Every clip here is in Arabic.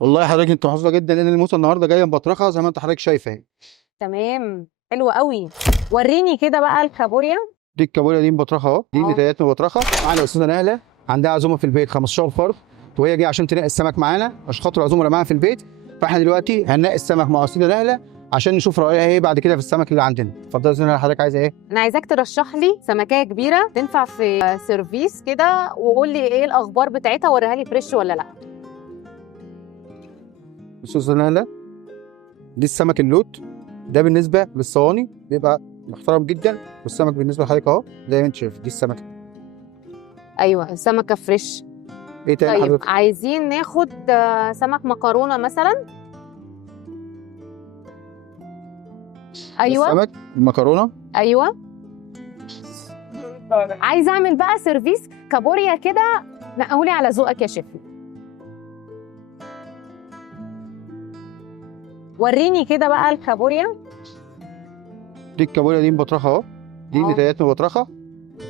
والله حضرتك انت محظوظه جدا لان الموسى النهارده جايه مبطرخه زي ما انت حضرتك شايفه اهي. تمام، حلو قوي. وريني كده بقى الكابوريا. دي الكابوريا دي مبطرخه اهو، دي نتايات مبطرخه. معانا الاستاذه نهله عندها عزومه في البيت 15 فرد، وهي جايه عشان تنقي السمك معانا عشان خاطر العزومه اللي معاها في البيت. فاحنا دلوقتي هننقي السمك مع الاستاذه نهله عشان نشوف رايها ايه بعد كده في السمك اللي عندنا. اتفضلي يا استاذه نهله، حضرتك عايزه ايه؟ انا عايزاك ترشح لي سمكيه كبيره تنفع في سيرفيس كده، وقول لي ايه الاخبار بتاعتها، وريها لي فريش ولا لا. استاذه نهله، دي السمك اللوت، ده بالنسبه للصواني بيبقى محترم جدا، والسمك بالنسبه لحضرتك اهو زي ما انت شايف دي السمكه. ايوه السمكه فريش. ايه تاني طيب حضرتك؟ عايزين ناخد سمك مكرونه مثلا. ايوه السمك المكرونه. ايوه. عايزه اعمل بقى سيرفيس كابوريا كده، نقولي على ذوقك يا شيف. وريني كده بقى الكابوريا. دي الكابوريا دي مبطرخه اهو، دي نتايات مبطرخه.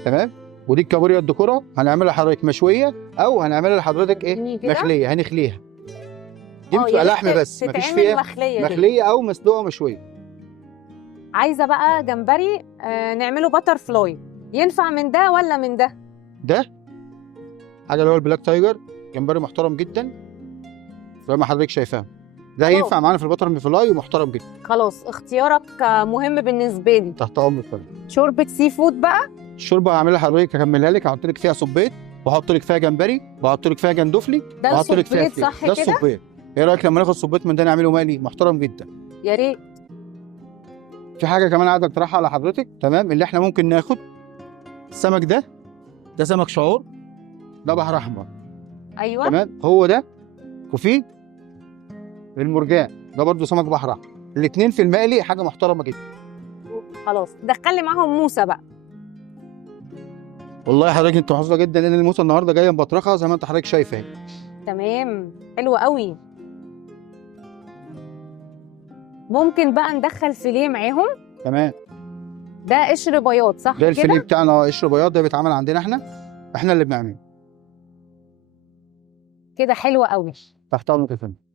تمام. ودي الكابوريا الدكوره هنعملها لحضرتك مشويه او هنعملها لحضرتك ايه؟ مخليه، هنخليها. دي بتبقى لحم بس مفيش فيها مخليه او مسلوقه مشويه. عايزه بقى جمبري نعمله باتر فلاي، ينفع من ده ولا من ده؟ ده حاجه اللي هو البلاك تايجر، جمبري محترم جدا زي ما حضرتك شايفاه. ده هينفع معانا في الباتر فلاي ومحترم جدا. خلاص اختيارك مهم بالنسبه لي. تحت امرك. شوربه سي فود بقى. الشوربه هعملها لحضرتك، هكملها لك، هحط لك فيها صبيط، وهحط لك فيها جمبري، وهحط لك فيها جندفلي، ده وهحط لك فيها الصبيط صح ده كده؟ الصبيط. ايه رايك لما ناخد صبيط من ده نعمله مالي محترم جدا؟ يا ريت. في حاجه كمان عايز اقترحها على حضرتك، تمام، اللي احنا ممكن ناخد السمك ده سمك شعور، ده بحر احمر. ايوه تمام، هو ده. وفي المرجان ده برضه سمك بحر احمر، الاثنين في المقلي حاجه محترمه جدا. خلاص دخل لي معاهم موسى بقى. والله حضرتك انت محظوظه جدا لان الموسى النهارده جايه مبطرخه زي ما انت حضرتك شايفه اهي. تمام، حلو قوي. ممكن بقى ندخل فيليه معاهم. تمام. ده قشر بياض صح كده؟ ده الفيليه بتاعنا قشر بياض، ده بيتعمل عندنا احنا اللي بنعمله. كده حلو قوي. تحت امرك يا فندم.